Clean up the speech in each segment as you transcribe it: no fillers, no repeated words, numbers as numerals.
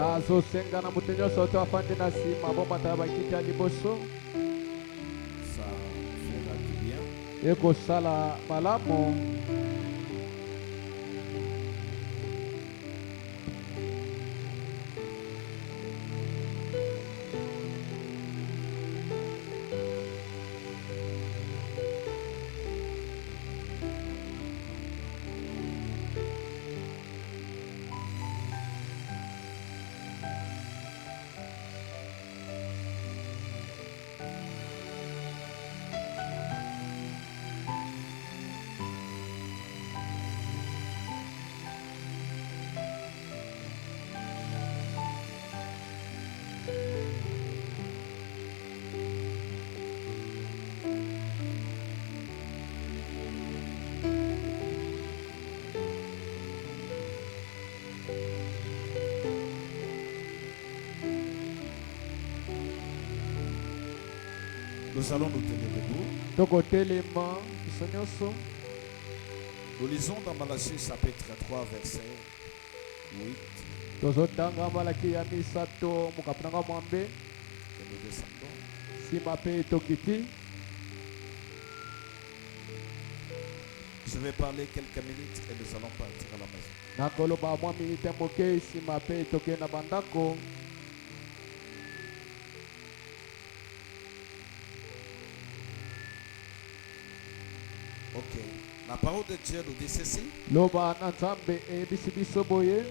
nazosenga na moto nyonso oto afandi na nsima bomatala bakiti ya liboso Ça fera du bien. ekosala malamu. Nous allons nous tenir debout. tokotelema biso nyonso. Nous lisons dans Malachie chapitre 3 verset 8 tozotanga malaki ya misato mokapu nanga mwambe et nous descendons. nsima mpe tokiti. Je vais parler quelques minutes et nous allons partir à la maison. nakoloba mwa minite moke nsima mpe tokende na bandako. Ok. La parole de Dieu nous dit ceci. loba na nzambe eyebisi biso boye.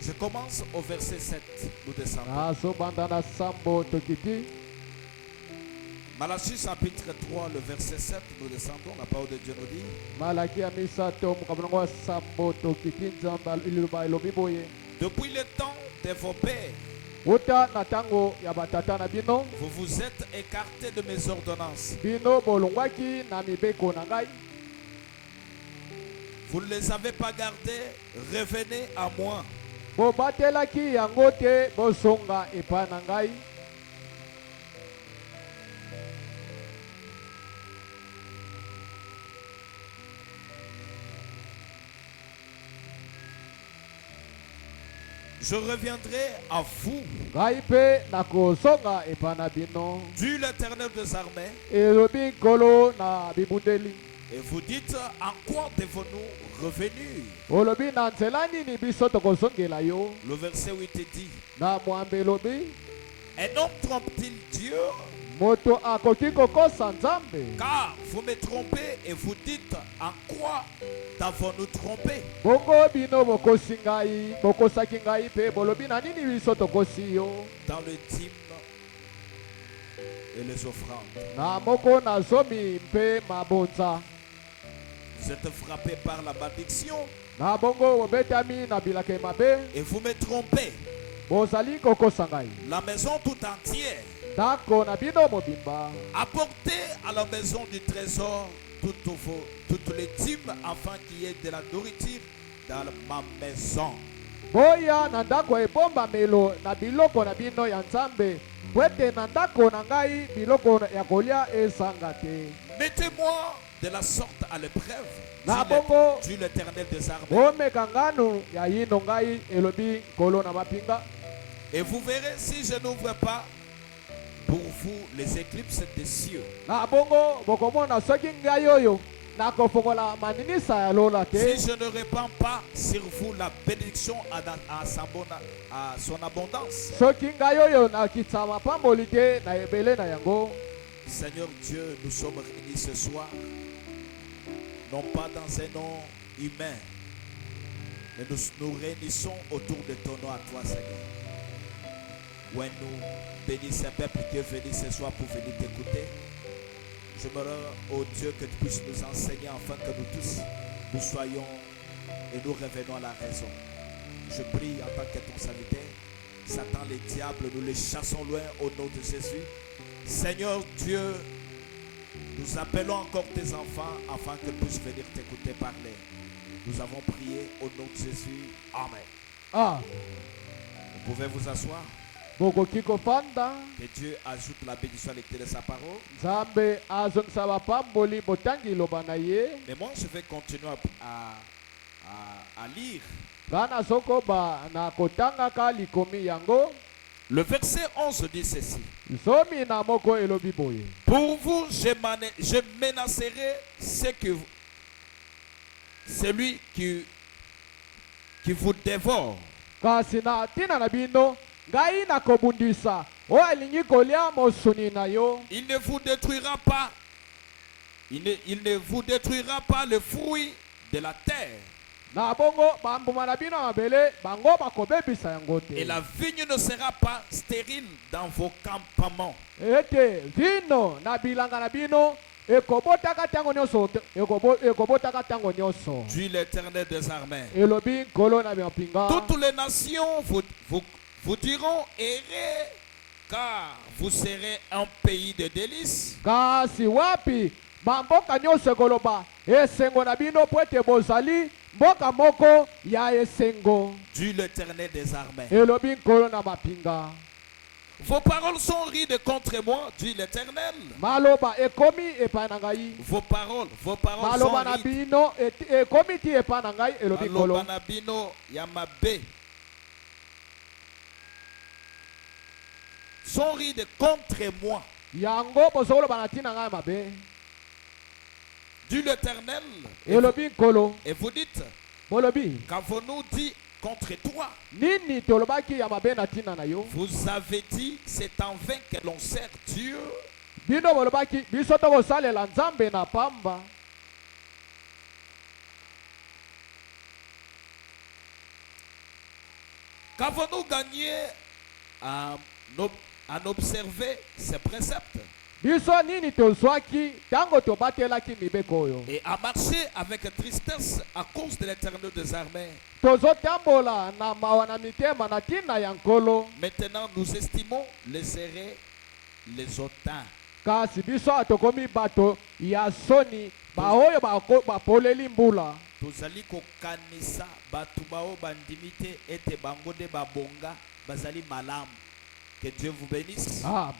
Je commence au verset 7. Nous descendons. nazobanda na sambo tokiti. Malachie chapitre 3, le verset 7. Nous descendons. La parole de Dieu nous dit. malaki ya misato mokapu nango ya sambo tokiti nzambe liloba elobi boye. Depuis le temps de vos pères, wuta na ntango ya batata na bino vous vous êtes écartés de mes ordonnances. bino bolongwaki na mibeko na ngai. Vous ne les avez pas gardés. Revenez à moi. bobatelaki yango te bosonga epai na ngai. Je reviendrai à vous, ngai mpe nakozonga epai na bino, dit l'Éternel des armées. elobi nkolo na bibundeli. Et vous dites, en quoi devons-nous revenir? olobi na nzela nini biso tokozongela yo. Le verset 8 dit, na mwambe elobi un homme trompe-t-il Dieu? moto akoki kokosa nzambe. Car vous me trompez et vous dites, en quoi t'avons-nous trompé? bongo bino bokosi ngai bokosaki ngai mpe bolobi na nini biso tokosi yo. Dans le dîme et les offrandes. na moko na zomi mpe mabonza. Vous êtes frappés par la malédiction na bongo bobetami na bilaka mabe et vous me trompez. bozali kokosa ngai. La maison tout entière. ndako na bino mobimba Apportez à la maison du trésor toutes les dîmes afin qu'il y ait de la nourriture dans ma maison. boya na ndako ebombamelo na biloko na bino ya nzambe po ete na ndako na ngai biloko ya kolia ezanga te. Mettez-moi de la sorte à l'épreuve, na bongo dit l'Éternel des armées, bomeka nganu ya yino ngai elobi nkolo na mapinga. et vous verrez si je n'ouvre pas pour vous les éclipses des cieux. na bongo bokomona soki ngai oyo nakofongola maninisa ya lola te. Si je ne répands pas sur vous la bénédiction à son abondance. soki ngai oyo nakitisa mapamboli te na ebele na yango. Seigneur Dieu, nous sommes réunis ce soir, non pas dans un nom humain, mais nous nous réunissons autour de ton nom à toi, Seigneur. Ouais, nous bénissons un peuple qui est venu ce soir pour venir t'écouter. Je me rends au Dieu que tu puisses nous enseigner afin que nous tous, nous soyons et nous revenons à la raison. Je prie en tant que ton serviteur, Satan, les diables, nous les chassons loin au nom de Jésus. Seigneur Dieu, nous appelons encore tes enfants afin qu'ils puissent venir t'écouter parler. Nous avons prié au nom de Jésus. Amen. ah Vous pouvez vous asseoir. bokoki kofanda. Que Dieu ajoute la bénédiction à l'écrit de sa parole. nzambe azongisa bapamboli botangi liloba na ye. Mais moi, je vais continuer à lire nga nazokoba na kotangaka likomi yango. Le verset 11 dit ceci. Zomi na moko elobi boye. Pour vous, je menacerai celui qui vous dévore. Kasi na tina na bino ngai nakobundisa oyo alingi kolia mosuni na yo. Il ne vous détruira pas. Il ne vous détruira pas le fruit de la terre. Na bongo bambuma na bino mabele bango bakobebisa yango te. Et la vigne ne sera pas stérile dans vos campements. Ete vino na bilanga na bino ekobotaka tango nyonso ekobotaka tango nyonso. Dit l'Éternel des armées. Elobi nkolo na mapinga. Toutes les nations vous diront errez, car vous serez un pays de délices. Kasi wapi bamboka nyonso ekoloba esengo na bino po ete bozali mboka moko ya esengo. Dit l'Éternel des armées. Elobi nkolo na mapinga. Vos paroles sont rides contre moi, dit l'Éternel. Maloba ekomi epai na ngai. Vos paroles Maloba sont na rides. bino ekomi ti epai na ngai. Elobi nkolo. Maloba na bino ya mabe. Sont rides contre moi. Yango bozoloba na tina ngai mabe. Dit l'Éternel. Elobi nkolo. Et vous dites, Bolobi. qu'avons-nous dit contre toi? Nini tolobaki ya mabe na tina na yo? Vous avez dit, c'est en vain que l'on sert Dieu. Bino bolobaki biso tokosalela nzambe na pamba. Qu'avons-nous gagné à observer ces préceptes Biso nini tozwaki tango tobatelaki mibeko oyo? et à marcher avec tristesse à cause de l'Éternel des armées? Tozotambola na mawa na mitema na tina ya nkolo. Maintenant, nous estimons les errés, les hautains. Kasi biso atokomi bato ya soni baoyo bapoleli mbula. Tozali kokanisa batu bao bandimi te ete bango de babonga bazali malamu. Que Dieu vous bénisse. Amen.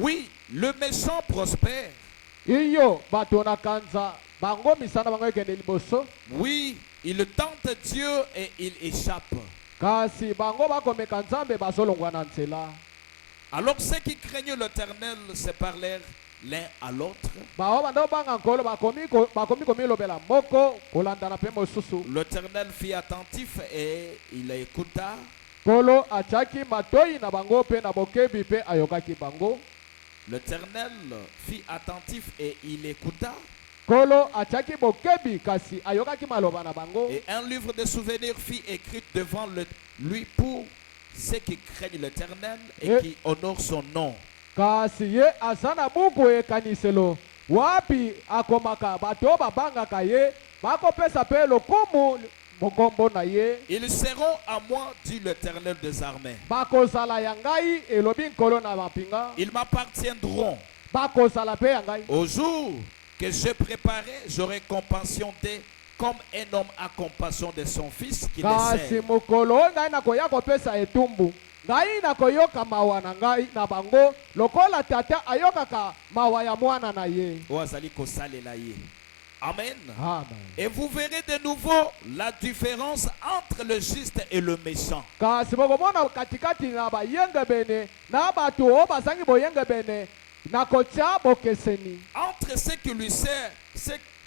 Oui, le méchant prospère. Iyo bato na kanza bango misana bango ekende liboso. Oui, il tente Dieu et il échappe. Kasi bango bakomeka nzambe bazolongwa na nzela. Alors ceux qui craignent l'Éternel se parlèrent l'un à l'autre. Bao bando banga nkolo bakomi komilobela moko kolanda na pe mosusu. L'Éternel fit attentif et il écouta. Kolo achaki matoi na bango pe na bokebi pe ayokaki bango. L'Éternel fit attentif et il écouta. Kolo achaki bokebi kasi ayokaki maloba na bango. Et un livre de souvenirs fut écrit devant lui pour ceux qui craignent l'Éternel et qui honorent son nom. Kasi ye azana buku ekaniselo wapi akomaka bato babangaka ye bakopesa pe lokumu mokombo na ye. Ils seront à moi, dit l'Éternel des armées. Bakozala ya ngai elobi nkolo na mapinga. Ils m'appartiendront. Bakozala pe ya ngai. Au jour que je préparais, j'aurai compassion d'eux comme un homme a compassion de son fils qui le Kasi sert. mokolo ngai nakoya kopesa etumbu ngai nakoyoka mawa na ngai na bango lokola tata ayokaka mawa ya mwana na ye. Oazali kosalela ye. Amen. Amen. Et vous verrez de nouveau la différence entre le juste et le méchant. Kasi bokomona katikati na bayenge bene na bato oyo bazangi boyenge bene nakotia bokeseni. Entre ceux qui lui servent,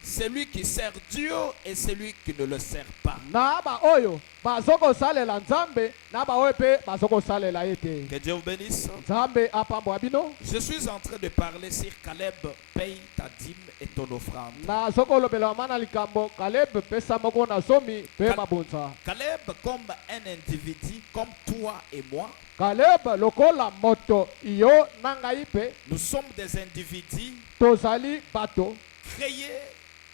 celui qui sert Dieu et celui qui ne le sert pas. Na ba oyo bazokosalela nzambe na ba oyo pe bazokosalela ye te. Que Dieu vous bénisse. Nzambe apambola bino. Je suis en train de parler sur Caleb, paye ta dîme et ton offrande. Nazokolobela mana likambo Caleb pesa moko na somi pe mabunza. Caleb comme un individu comme toi et moi. Caleb lokola moto iyo nangai pe Nous sommes des individus tozali bato créés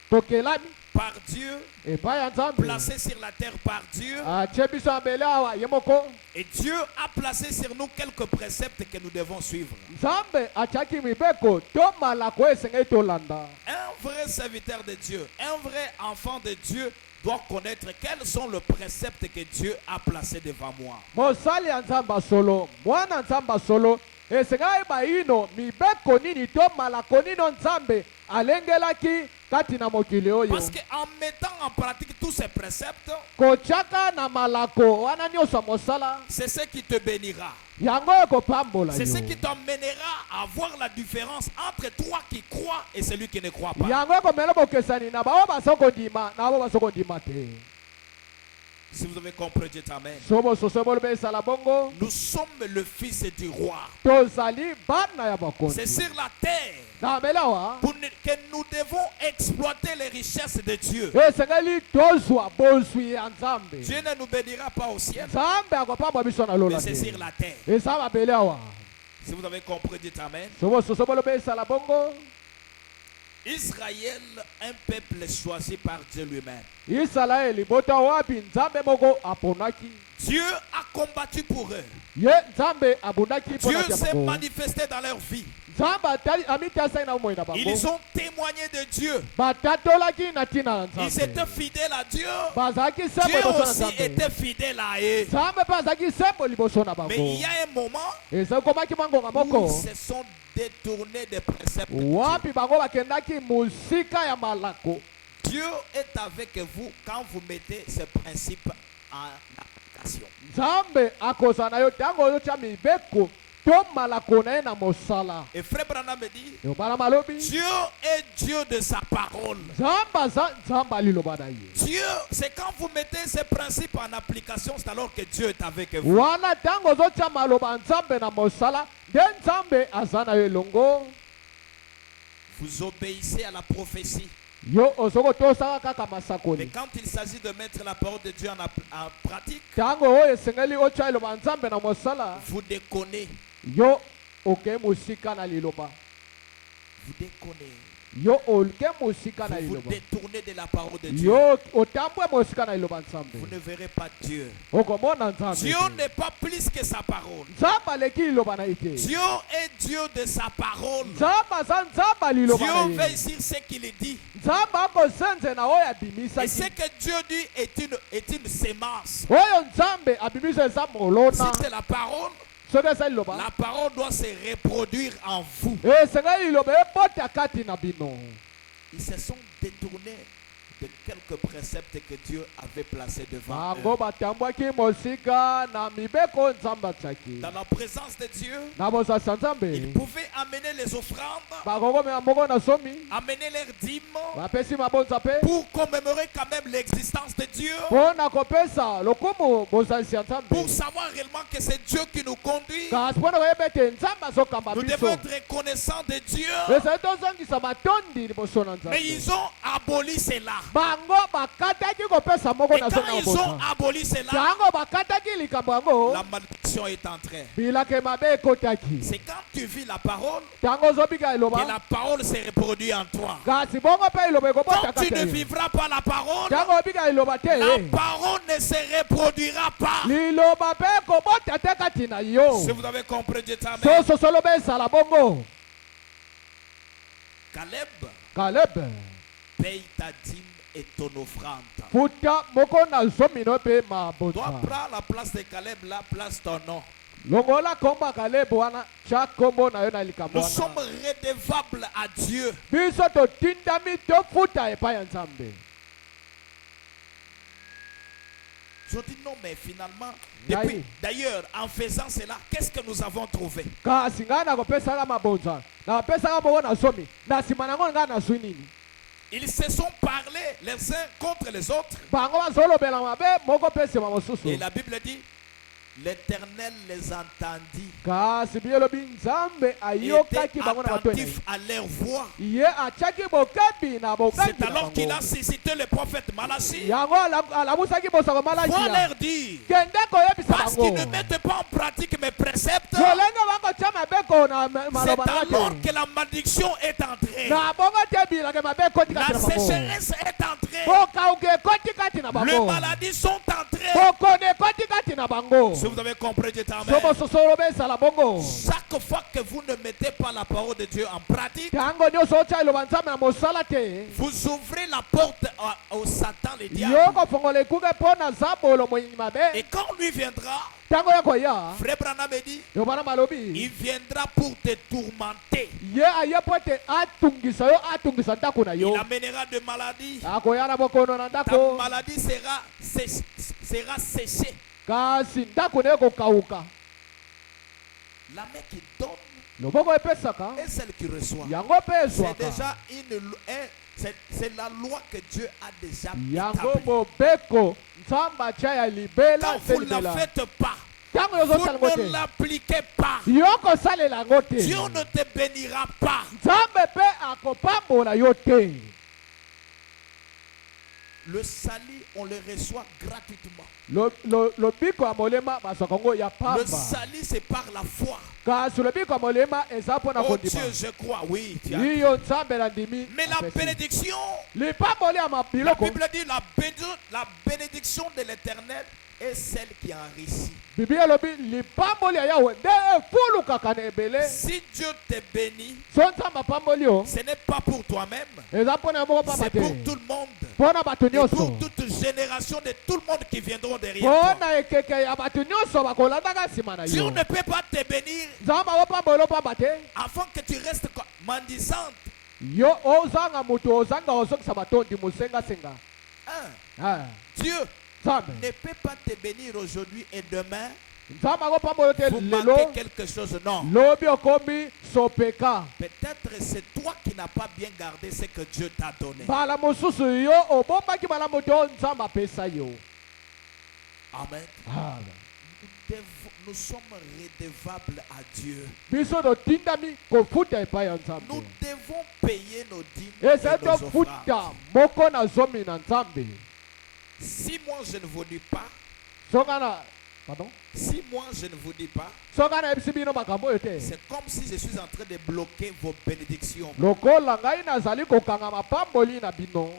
tokelami par Dieu, epai ya nzambe placés sur la terre par Dieu. atie biso ya mbele awa ye moko Et Dieu a placé sur nous quelques préceptes que nous devons suivre. nzambe atiaki mibeko to malako oyo esengeli tolanda. Un vrai serviteur de Dieu, un vrai enfant de Dieu doit connaître quels sont les préceptes que Dieu a placés devant moi. mosali ya nzambe asolo mwana nzambe asolo esengai bayino mibeko nini to malako nino nzambe alengelaki kati na mokili oyo Parce qu'en mettant en pratique tous ces préceptes, kotiaka na malako wana nyonso ya mosala c'est ce qui te bénira. yango ekopambola C'est yo ce qui t'emmènera à voir la différence entre toi qui crois et celui qui ne croit pas. yango ekomela bokesani na bao basokondima na bao basokondima te. Si vous avez compris, dites Amen. so bososo boloba esala bongo Nous sommes le fils du roi. tozali bana ya C'est bakonzi sur la terre na mbelawa que nous devons exploiter les richesses de Dieu. esengeli tozwa bozwi ya nzambe Dieu ne nous bénira pas au ciel, nzambe akopamba biso na mais lola c'est te sur la terre. eza mabele awa. Si vous avez compris, dites Amen. so bososo boloba esala bongo Israël, un peuple choisi par Dieu lui-même. isalaeli bota wapi nzambe moko aponaki Dieu a combattu pour eux. ye nzambe abundaki mpo Dieu na tia s'est bango manifesté dans leur vie. nzambe amitasaki na bomoi na bango Ils ont témoigné de Dieu. batatolaki na ntina na Ils étaient nzambe fidèles à Dieu. bazalaki sembo Dieu liboso na aussi nzambe était fidèle à eux. nzambe mpe azalaki sembo liboso na Mais il bango y a un moment ezakomaki mangonga où moko ils se sont détournés des préceptes de Dieu. wapi bango bakendaki mosika ya malako. Dieu est avec vous quand vous mettez ces principes en application. nzambe akozala na yo ntango oyotia mibeko to malako na ye na mosala. Et Frère Branham me dit, yobala malobi Dieu est Dieu de sa parole. nzambe aza nzambe aliloba na ye Dieu, c'est quand vous mettez ces principes en application, c'est alors que Dieu est avec vous. wana ntango ozotia maloba ya nzambe na mosala nde nzambe aza na yo elongo. Vous obéissez à la prophétie. yo ozokotosaka kaka Mais masakoli quand il s'agit de mettre la parole de Dieu en pratique, ntango oyo esengeli otia liloba ya nzambe na mosala vous déconnez. yo okei mosika na liloba Vous déconnez. yo oke mosika na Vous vous liloba détournez de la parole de Dieu. yo otambwe mosika na liloba nzambe Vous ne verrez pas Dieu. okomona nzambe Dieu te. n'est pas plus que sa parole. nzambe aleki liloba na ye te Dieu est Dieu de sa parole. nzambe aza nzambe aliloba Dieu na ye veille sur ce qu'il dit. nzambe akosenze na oyo Et ce abimisaki que Dieu dit est une sémence. oyo nzambe abimisa eza Si molona c'est la parole, soki eza liloba la parole doit se reproduire en vous. esengeli liloba ebota kati na bino. Ils se sont détournés de quelques préceptes que Dieu avait placés devant bango eux. batambwaki mosika na mibeko nzambe atiaki Dans la présence de Dieu, na bosasa ils nzambe pouvaient amener les offrandes, bakokomela moko na somi amener leurs dîmes bapesi mabonza mpe pour commémorer quand même l'existence de Dieu, mpo na kopesa lokumu bozalisi ya nzambe pour savoir réellement que c'est Dieu qui nous conduit. kasi mpo na koyeba ete nzambe azokamba Nous devons biso être reconnaissants de Dieu. ezali tozongisa matondi liboso na Mais nzambe ils ont aboli cela. bango bakataki kopesa moko Et na quand zonga ya ils ont boza aboli cela, ntango bakataki likambo yango la malédiction est entrée. bilake mabe ekotaki C'est quand tu vis la parole ntango ozobika que eloba la parole se reproduit en toi. kasi bongo mpe eloba Quand ekobotaka tu ne te vivras pas la parole, ntango obika eloba te la parole ne se reproduira pas. liloba mpe ekobota te kati na yo Si vous avez compris, dites Amen. sososoloba esala bongo. Caleb, Caleb paye ta dîme et ton offrande. futa moko na zomi no mpe Toi, mabota prends la place de Caleb, là, place ton nom. longola kombo ya Caleb wana tya kombo na yo na likambo Nous wana sommes redevables à Dieu. biso totindami tofuta epai ya nzambe. Je dis non, mais finalement, Yaï. d'ailleurs, en faisant cela, qu'est-ce que nous avons trouvé? kasi ngai nakopesaka mabonza nakopesaka moko na zomi na nsima nango ngai nazwi nini. Ils se sont parlé les uns contre les autres. bango bazolobela mabe moko mpe nsima mosusu Et la Bible dit, l'Éternel les entendit. kasi bielobi nzambe Il était ayokaki bango na bato attentif à leur voix. ye atiaki bokebi na bokangi C'est na alors qu'il a bango suscité le prophète Malachie. yango alabusaki bosako Faut malakia leur dire, kende koyebisa parce qu'ils bango ne mettent pas en pratique mes préceptes, lolenge bakotia mabeko na c'est maloba na alors te que la malédiction est entrée. na bongo te bilaka mabe ekoti La kati na bango. sécheresse est entrée. Bokauka ekoti kati na Les bango. maladies sont entrées. Bokono ekoti kati na bango. Si vous avez compris, dites So amen. bososolo besala bongo. Chaque fois que vous ne mettez pas la parole de Dieu en pratique, Tango nyonso otya iloba nzambe na mosala te. vous ouvrez la porte au Satan, le Yo diable. kofongola ekuke mpo na zabolo moyini mabe. Et quand lui viendra, Tango ya koya. Frère Branham me dit, Yobana malobi. il viendra pour te tourmenter. Ye aye po ete atungisa yo atungisa ndako na Il yo. amènera de maladies. Akoya na bokono na Ta ndako. maladie sera séchée. Kasi ndako na ye kokauka. La main qui donne Loboko epesaka. et celle qui reçoit. Yango mpe C'est ezwaka. déjà c'est la loi que Dieu a déjà Yango établie. mobeko nzambe atya ya libela Quand vous ne la selimela. faites pas, Ntango vous yozosala ngo ne te. l'appliquez pas, Yo kosalela yango te. Dieu ne te bénira pas. Nzambe mpe akopambola yo te. Le salut, on le reçoit gratuitement. Lobiko ya molema bazwaka ngo ya Le pamba. salut, c'est par la foi. Kasi lobiko ya molema eza mpo na Oh kondima. Dieu, je crois, oui. Tu as... Iyo nzambe na ndimi. Mais la apesi. bénédiction, Lipamboli ya la mabiloko. Bible dit la bénédiction de l'éternel est celle qui enrichit. Biblia elobi lipamboli ya yawe nde efulukaka na ebele. Si Dieu te bénit, So nzambe apamboli yo. ce n'est pas pour toi-même, Eza mpo na yo moko pamba c'est te. pour tout le monde. Mpo na bato Et pour nyonso. toute génération de tout le monde qui viendront derrière Mpo toi. na ekeke ya bato nyonso bakolandaka nsima na Dieu yo. ne peut pas te bénir Nzambe akopamboli opamba te. afin que tu restes mendicante. Yo ozanga moto ozanga ozongisa batondi mosengasenga. Hein? Dieu Nzambe. ne peut pas te bénir aujourd'hui et demain. Nzambe akopamboli te Vous lelo. manquez quelque chose. Non. Lobi okomi sopeka. Peut-être c'est toi qui n'as pas bien gardé ce que Dieu t'a donné. Bala mosusu yo obombaki malamu te oyo nzambe apesa yo. Amen. Amen. Nous sommes redevables à Dieu. Biso totindami kofuta epai ya Nous nzambe. devons payer nos dîmes Eza et nos tofuta offrandes. moko na zomi na nzambe. Si moi je ne vous dis pas, Soka na pardon. si moi je ne vous dis pas, Soka na ebisi bino makambo oyo te. c'est comme si je suis en train de bloquer vos bénédictions. Lokola ngai nazali kokanga mapamboli na bino.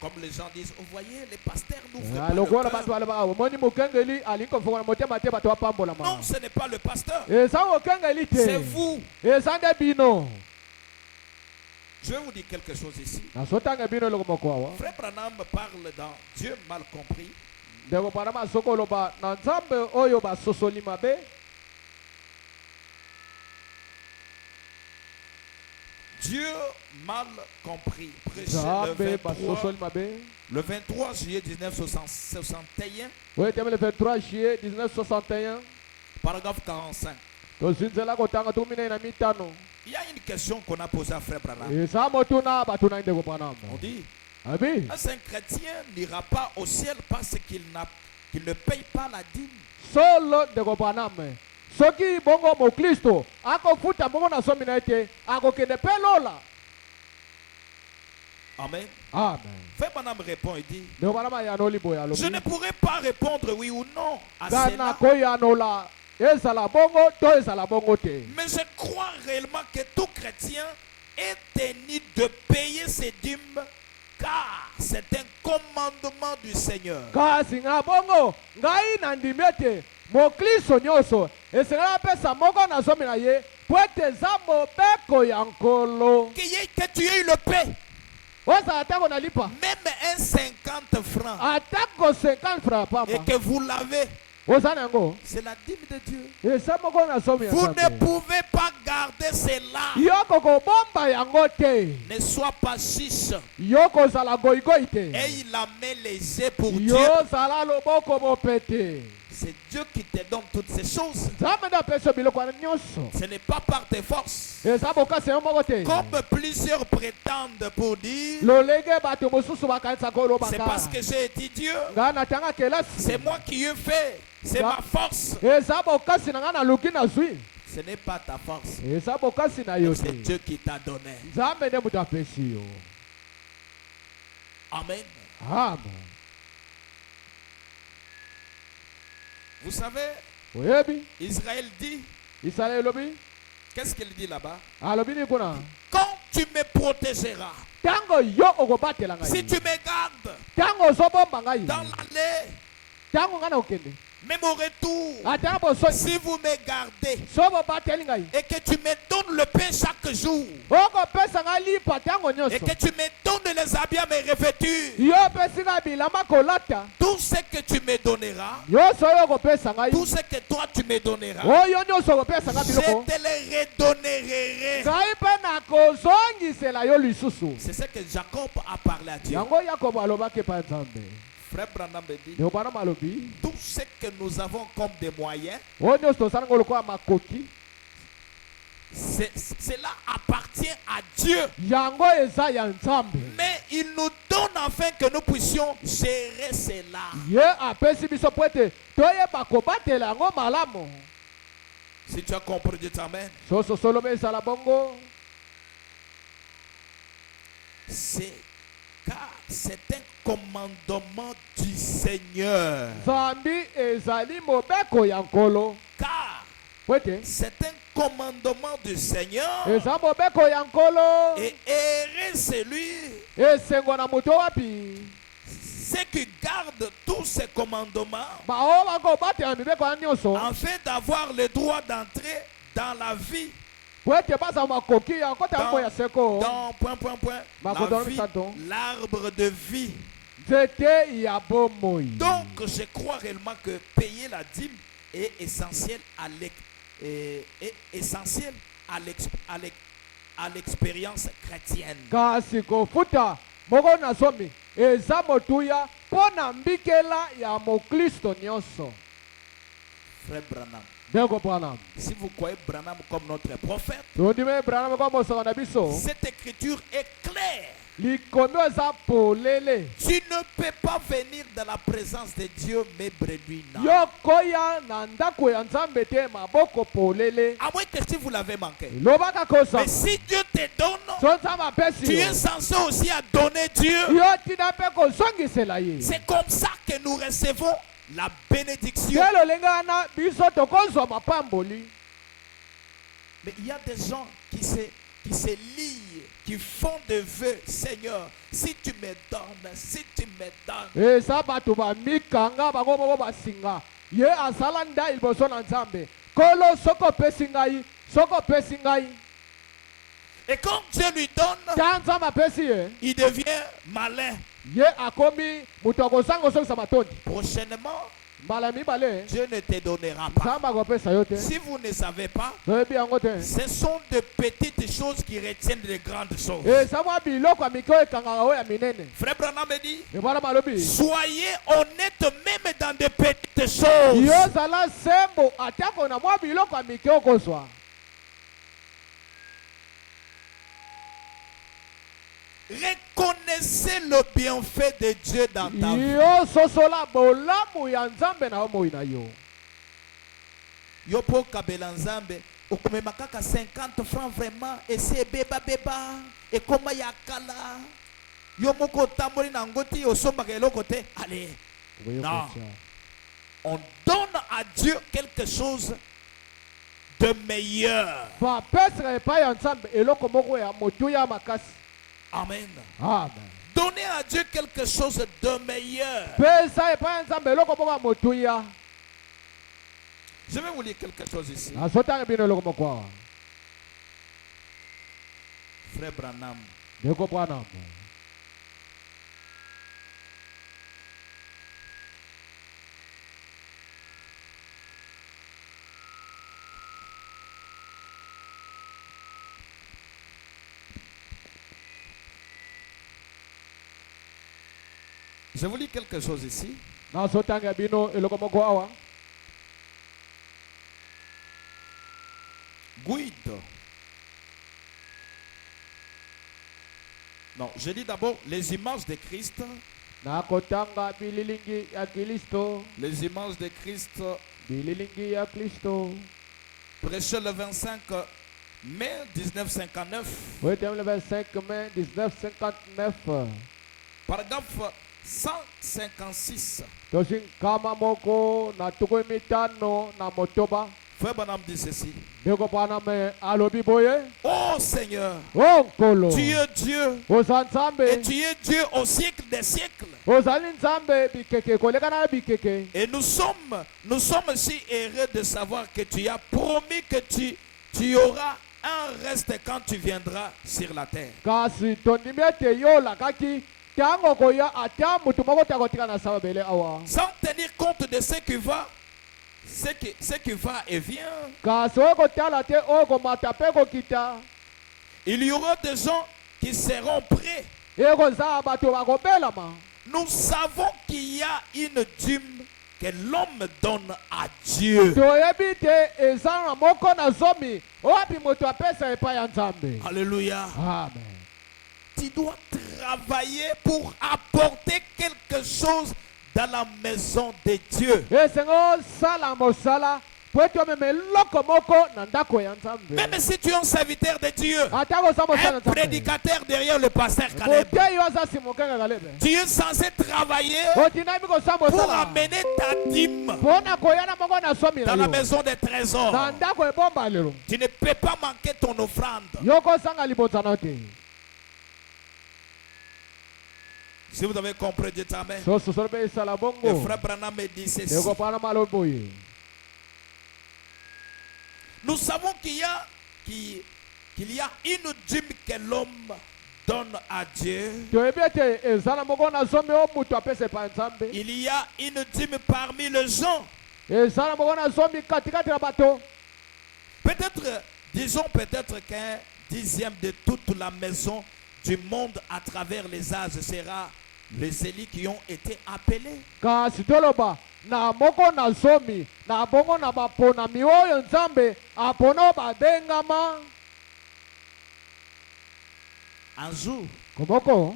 Comme les gens disent, vous voyez, les pasteurs n'ouvrent pas Lokola le bato cœur. balobaka omoni mokengeli ali kofongola na motema te bato bapambolama. Non, ce n'est pas le pasteur, Eza okengeli c'est te. vous. Eza nde bino. Je vais vous dire quelque chose ici. Nasotanga bino eloko moko awa. Frère Branham parle dans Dieu mal compris. Ndeko panama soko loba na nzambe oyo basosoli mabe. Dieu mal compris. Prêché Nzambe basosoli mabe. le 23 juillet 1961, Oyo teme le 23 juillet 1961. paragraphe 45. Tozinzela kotanga tumine na mitano. Il y a une question qu'on a posée à Frère Branham. Eza motuna batuna ndeko panama. On dit, Abi. un chrétien n'ira pas au ciel parce qu'il ne paye pas la dîme. Solo ndeko panama. Soki bongo mo Kristo akofuta bongo na somi na ete akokende pe lola. Amen. Amen. Frère Branham répond et dit, Ndeko panama ya noli boya lo. je ne pourrais pas répondre oui ou non à Gana cela. koya nola. Ezala bongo to ezala bongo te. Mais je crois réellement que tout chrétien est tenu de payer ses dîmes car c'est un commandement du Seigneur. Kasi nga bongo ngai na ndimi ete mokristo nyonso esengeli apesa moko na zomi na ye po ete eza mobeko ya nkolo. Que tu aies le paix, Ozala ntango nalipa même un 50 francs, atako 50 francs et pamba que vous l'avez, oza na yango c'est la dîme de Dieu. eza moko na zomi ya Vous ne nzambe. pouvez pas garder cela. Yo kokobomba yango te. Ne sois pas chiche. Yo kozala goigoi te. Et il la met léger pour Dieu. Yo zala loboko mopete. C'est Dieu qui te donne toutes ces choses. Nzambe nde apesa biloko wana nyonso. Ce n'est pas par tes forces. Eza bokasi yo moko te. Comme plusieurs prétendent pour dire, Lolenge bato mosusu bakanisa kolobaka. c'est parce que j'ai été Dieu. Nga natanga kelasi. C'est moi qui ai fait. C'est ma force. Eza bokasi na nga naluki nazwi. Ce n'est pas ta force. Eza bokasi na yo te. C'est Dieu qui t'a donné. Nzambe nde moto apesi yo. Amen. Amen. Vous savez, Oyebi Israël dit, Israel elobi qu'est-ce qu'il dit là-bas? alobi ni kuna. Quand tu me protégeras, tango yo okobatela Si ngai tu me gardes tango ozobomba ngai dans l'aller, tango ngai na okende même au retour, ata bosoni si vous me gardez so bobateli ngai et que tu me donnes le pain chaque jour, okopesa ngai lipa tango et nyonso que tu me donnes les habits à mes revêtures, yo opesi ngai bilamba kolata tout ce que tu me donneras, nyonso oyo okopesa ngai tout ce que toi tu me donneras, oyo nyonso okopesa ngai je biloko te les redonnerai. ngai mpe nakozongisela yo lisusu C'est ce que Jacob a parlé à Dieu. yango yakobo alobaki epai ya nzambe Frère Branham me dit, ndeko bana malobi tout ce que nous avons comme des moyens, oyo nyonso tosala ngo lokola makoki cela appartient à Dieu. yango eza ya nzambe Mais il nous donne afin que nous puissions gérer cela. ye apesi biso po ete toyeba kobatela yango malamu Si tu as compris, dis amen. soso solomo ezala bongo C'est car c'est un commandement du Seigneur. nzambi ezali mobeko ya nkolo Car po ete c'est un commandement du Seigneur. eza mobeko ya nkolo Et heureux celui esengo na moto wapi ceux qui gardent tous ces commandements baoyo bakobatela mibeko ya nyonso afin d'avoir le droit d'entrer dans la vie. po ete bazala makoki ya kota yango ya seko Dans point, la Makodoro vie, Misato. l'arbre de vie. nzete ya bomoi Donc, je crois réellement que payer la dîme est essentiel est essentiel à l'expérience chrétienne. kasi kofuta moko na zomi eza motuya mpo na mbikela ya moklisto nyonso Frère Branham, ndeko branham si vous croyez Branham comme notre prophète, tondimi branham kwa mosaka na biso cette écriture est claire. likomi eza polele Tu ne peux pas venir dans la présence de Dieu, mes brebis. yo koya na ndako ya nzambe te maboko polele À moins que si vous l'avez manqué. lobaka kosa Mais si Dieu te donne, so nzambe apesi tu yo es censé aussi à donner Dieu. yo tina mpe kozongisela ye C'est comme ça que nous recevons la bénédiction. te lolenge wana biso tokozwa mapamboli Mais il y a des gens qui se lient, qui font des vœux. Seigneur, si tu me donnes, si tu me donnes. eza bato bamikanga bango moko basinga ye asala nda liboso na nzambe kolo soki opesi ngai soki opesi ngai Et quand Dieu lui donne, ta nzambe apesi ye il devient malin. ye akomi moto akozanga osokisa matondi Prochainement, mbala mibale Dieu ne te donnera pas. nzambe akopesa yo te Si vous ne savez pas, toyebi yango te ce sont de petites choses qui retiennent de grandes choses. eza mwa biloko ya mike oyo ekangaka oyo ya minene Frère Branham me dit, ebwana malobi soyez honnête même dans de petites choses. yo ozala sembo atako na mwa biloko ya mike okozwa Reconnaissez le bienfait de Dieu dans ta vie. yo sosola bolamu ya nzambe na yo moi na yo Yo po kabela nzambe okomema kaka 50 francs vraiment ese beba et koma ya kala yo moko tamboli na ngoti osombaka eloko te. Allez, non. On donne à Dieu quelque chose de meilleur. bapesaka epai ya nzambe eloko moko ya motuya makasi Amen. amen Donnez à Dieu quelque chose de meilleur. pesa epai ya nzambe eloko moko ya motuya Je vais vous lire quelque chose ici. nazotanga bino eloko moko awa Frère Branham, ndeko bwana je vous lis quelque chose ici. nazotanga bino eloko moko awa Guide. Non, je dis d'abord les images de Christ. nakotanga bililingi ya kristo Les images de Christ bililingi ya kristo prêché le 25 mai 1959. wetem le 25 mai 1959 Paragraphe 156. tosi nkama moko na tuku mitano na motoba Frère Branham dit ceci. ndeko Branham alobi boye, Oh Seigneur, o nkolo, tu es Dieu oza et nzambe, tu es Dieu au siècle des siècles. ozali nzambe bikeke kolekana na bikeke. Et nous sommes si heureux de savoir que tu as promis que tu auras un reste quand tu viendras sur la terre. Kasi tondimi ete yo olakaki ntango koya ata mutu moko te akotika na sababele awa. Sans tenir compte de ce qui va et vient. Kasi oyo kotala te oyo komata mpe kokita. Il y aura des gens qui seront prêts. Ekozala bato bakobelama. Nous savons qu'il y a une dîme que l'homme donne à Dieu. Toyebi te eza na moko na zomi owapi moto apesa epai ya Nzambe. Alléluia. Amen. Tu dois travailler pour apporter quelque chose dans la maison de Dieu. Esengo sala mosala po ete omema eloko moko na ndako ya Nzambe. Même si tu es un serviteur de Dieu, Ata koza mosala na un Nzambe. prédicateur derrière le pasteur Caleb, Kote yo aza simokenge Kalebe. tu es censé travailler Otindami kosala pour mosala. amener ta dîme Mpona koya na moko na somi dans na la yo. maison des Na trésors. ndako ebomba lelo. Tu ne peux pas manquer ton offrande. Yo kosanga libota na te. Si vous avez compris, dites Amen. So sosolo be esala Le bongo. frère Branham me dit ceci. Ndeko Branham alobi boye. Nous savons qu'il y a une dîme que l'homme donne à Dieu. Toyebi ete eza na moko na zomi oyo mutu apesa epai ya Nzambe. Il y a une dîme parmi les gens. Eza na moko na zomi katikati na bato. Peut-être qu'un dixième de toute la maison du monde à travers les âges sera les élus qui ont été appelés. Kasi toloba na moko na zomi na bongo na baponami oyo Nzambe apona oyo babengama. Un jour, Komoko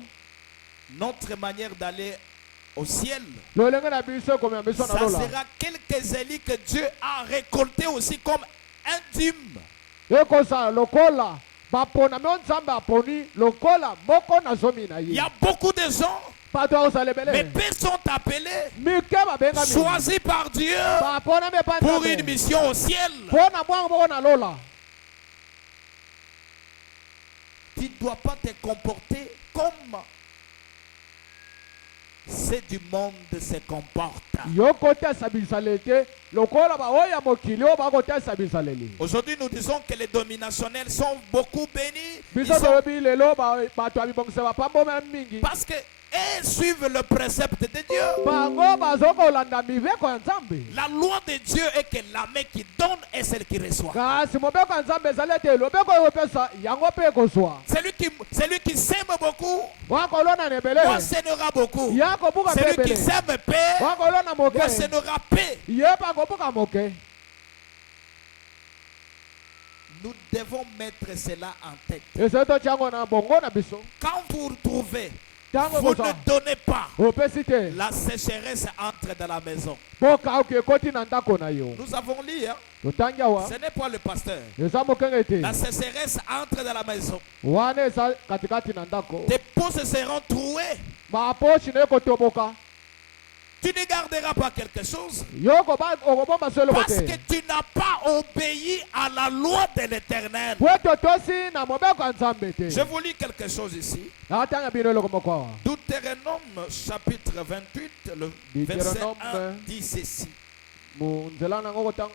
notre manière d'aller au ciel, lolenge na biso ekomema biso na ça lola. sera quelques élus que Dieu a récoltés aussi comme un dîme. Ekosa lokola baponami oyo Nzambe aponi lokola moko na zomi na Il y ye. a beaucoup de gens, Bato akozala mais ebele. peu sont appelés, Mike babengami. choisis par Dieu Baponami epai pour Nzambe. une mission au ciel. Mpona mwango moko na lola. Tu ne dois pas te comporter comme ceux du monde se comportent. Yo kotesa bisaleli te lokola baoyo ya mokili oyo bakotesa bisaleli. Aujourd'hui, nous disons que les dominationnels sont beaucoup bénis. Ils Biso sont- tolobi lelo bato ya bibongisa bapamboma mingi. parce que eux suivent le précepte de Dieu. Bango bazokolanda mibeko ya Nzambe. La loi de Dieu est que la main qui donne est celle qui reçoit. Kasi mobeko ya Nzambe ezali ete lobeko oyo opesa yango mpe ekozwa. Celui qui sème beaucoup, Wakolona na ebele. moissonnera beaucoup. Ya kobuka mpe Celui qui ebele. sème peu, Wakolona moke. moissonnera peu. Ye mpe akobuka moke. Nous devons mettre cela en tête. Ezali toti yango na bongo na biso. Quand vous retrouvez, Ntango vous ekozwa. ne donnez pas. Opesi te. La sécheresse entre dans la maison. Bokauki ekoti na ndako na yo. Nous avons lu, hein? Totangi awa. Ce n'est pas le pasteur. Eza mokenge te. La sécheresse entre dans la maison. Wana eza katikati na ndako. Tes pousses seront trouées. Mapochi na ekotoboka. Tu ne garderas pas quelque chose Yo okobomba so eloko parce que te. tu n'as pas obéi à la loi de l'Éternel. Po ete otosi na mobeko ya Nzambe te. Je vous lis quelque chose ici. Nakatanga bino eloko moko awa. Deutéronome chapitre 28, le verset 1 dit ceci. Nzela nango kotanga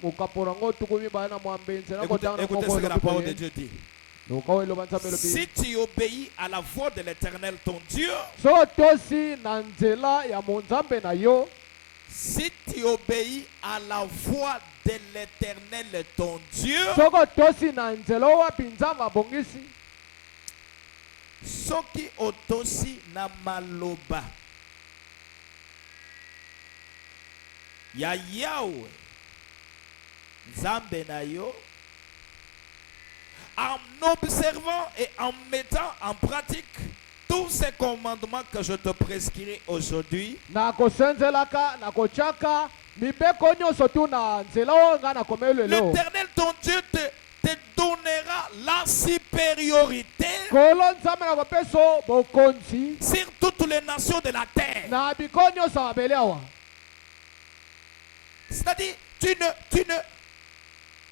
mokapo nango tuku mibale na mwambe nzela Écoutez, kotanga écoutez ce que la parole de Dieu dit. Si tu obéis à la voix de l'Éternel ton Dieu, so otosi na nzela ya Nzambe na yo, si tu obéis à la voix de l'Éternel ton Dieu, soko otosi na nzela oyo wapi Nzambe abongisi, soki otosi na maloba ya Yahweh Nzambe na yo, en observant et en mettant en pratique tous ces commandements que je te prescris aujourd'hui, na kosenzelaka na kotiaka mibeko nyonso tu na nzela oyo ngai nakomeli lelo, l'Éternel ton Dieu te donnera la supériorité kolo Nzambe na kopesa yo bokonzi sur toutes les nations de la terre. na biko nyonso ya mabele awa. C'est-à-dire,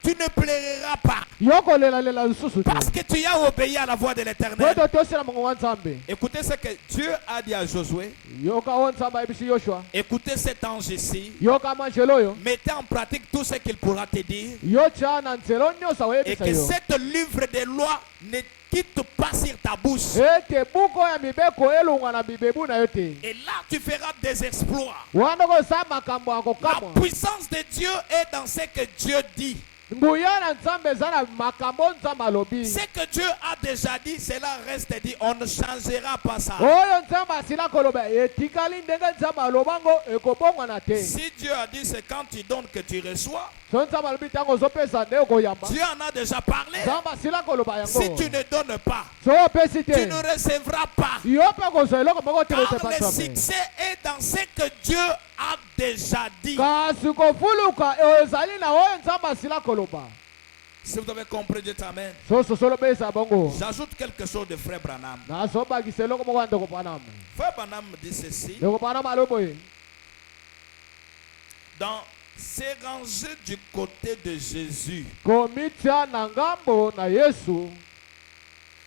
tu ne plairas pas. yokolelalela lisusu te Parce que tu as obéi à la voix de po l'Éternel. ete tosila mongo wa nzambe Écoutez ce que Dieu a dit à Josué. yoka oyo nzambe ayebisi yoshua Écoutez cet ange ici. yoka manjelo oyo Mettez en pratique tout ce qu'il pourra te dire. yo tya na nzela oyo nyonso Et akoyebisa que yo cette livre de loi ne quitte pas sur ta bouche. ete buku ya mibeko elongwa na mibebu na yo te Et là, tu feras des exploits. wana okosala makambo ya La kokamwa puissance de Dieu est dans ce que Dieu dit. nguya na nzambe eza na makambo oyo nzambe alobi Ce que Dieu a déjà dit, cela reste dit. On ne changera pas ça. oyo nzambe asila koloba etikali ndenge nzambe alobango ekobongwana te Si Dieu a dit c'est quand tu donnes que tu reçois, so nzambe alobi ntango ozopesa nde okoyamba Dieu en a déjà parlé. nzambe asila koloba Si yango tu ne donnes pas, so opesi tu te ne recevras pas. yo mpe kozwa eloko moko te Car kotepa le nzambe succès est dans ce que Dieu a déjà dit. kasi kofuluka oyo ezali na oyo nzambe asila koloba Si vous avez compris, dites Amen. so solobesa bongo J'ajoute quelque chose de Frère Branham. nazobakisa eloko moko ya ndeko panama Frère Branham dit ceci. ndeko panama alobi boye Dans ces rangées du côté de Jésus, komitia na ngambo na yesu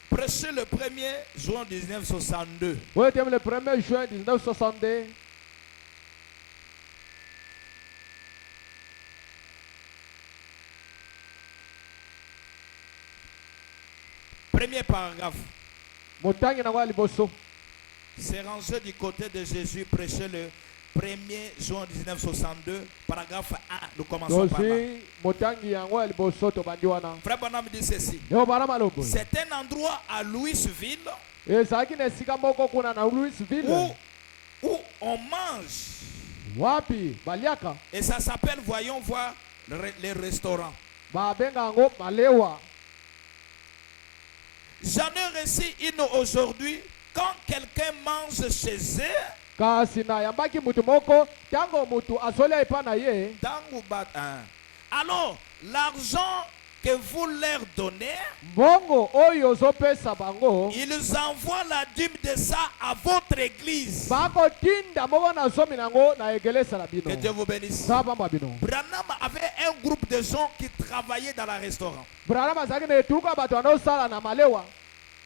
prêché le 1er juin 1962. oyo etemi le 1er juin 1962 Premier paragraphe. motangi nango ya liboso C'est rangé du côté de Jésus, prêché le 1er juin 1962, paragraphe 1. Nous commençons par là. tozwi motangi yango ya liboso tobandi wana Frère Branham dit ceci. ndeko panama alobi boye C'est un endroit à Louisville ezalaki na esika moko kuna na louisville où on mange. wapi baliaka Et ça s'appelle, voyons voir, les restaurants. babenga yango malewa J'en ai reçu une aujourd'hui. Quand quelqu'un mange chez eux, kasi nayambaki mutu moko ntango mutu azolia epa na ye alors l'argent que vous leur donnez, mbongo oyo ozopesa bango ils envoient la dîme de ça à votre église. bakotinda moko na zomi nango na egelesa na Que bino Dieu vous bénisse. sabamba bino Branham avait un groupe de gens qui travaillaient dans le restaurant. branham azalaki na etuluka bato anosala na malewa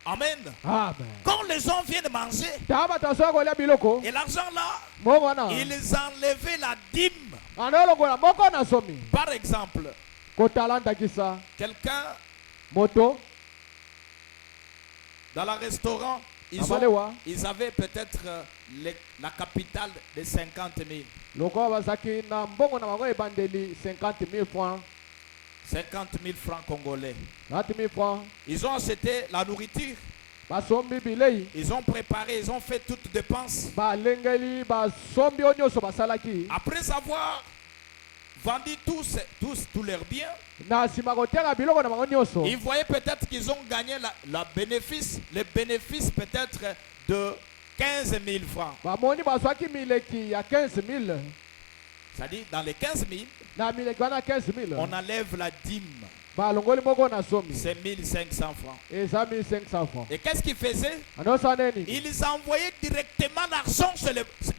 Amen. amen Quand les gens viennent manger, ntango bato asoya kolia biloko et l'argent là, mbongo wana ils enlevaient la dîme. anolokola moko na zomi Par exemple, kotala ndakisa quelqu'un moto dans le restaurant, na malewa ils avaient peut-être la capitale de 50 000. lokola bazalaki na mbongo na bango ebandeli 50 000 francs 50 000 francs congolais. 30 000 francs Ils ont acheté la nourriture, basombi bilei ils ont préparé, ils ont fait toutes dépenses. balengeli basombi oyo nyonso basalaki Après avoir vendu tous leurs biens, na nsima koteka biloko na bango nyonso ils voyaient peut-être qu'ils ont gagné le bénéfice peut-être de 15 000 francs. bamoni bazwaki mileki ya 15 000 C'est-à-dire, dans les 15 000, na mileki wana 15 000 on enlève la dîme. balongoli moko na zomi C'est 1500 francs. eza 1500 francs Et qu'est-ce qu'ils faisaient? anosala nini Ils envoyaient directement l'argent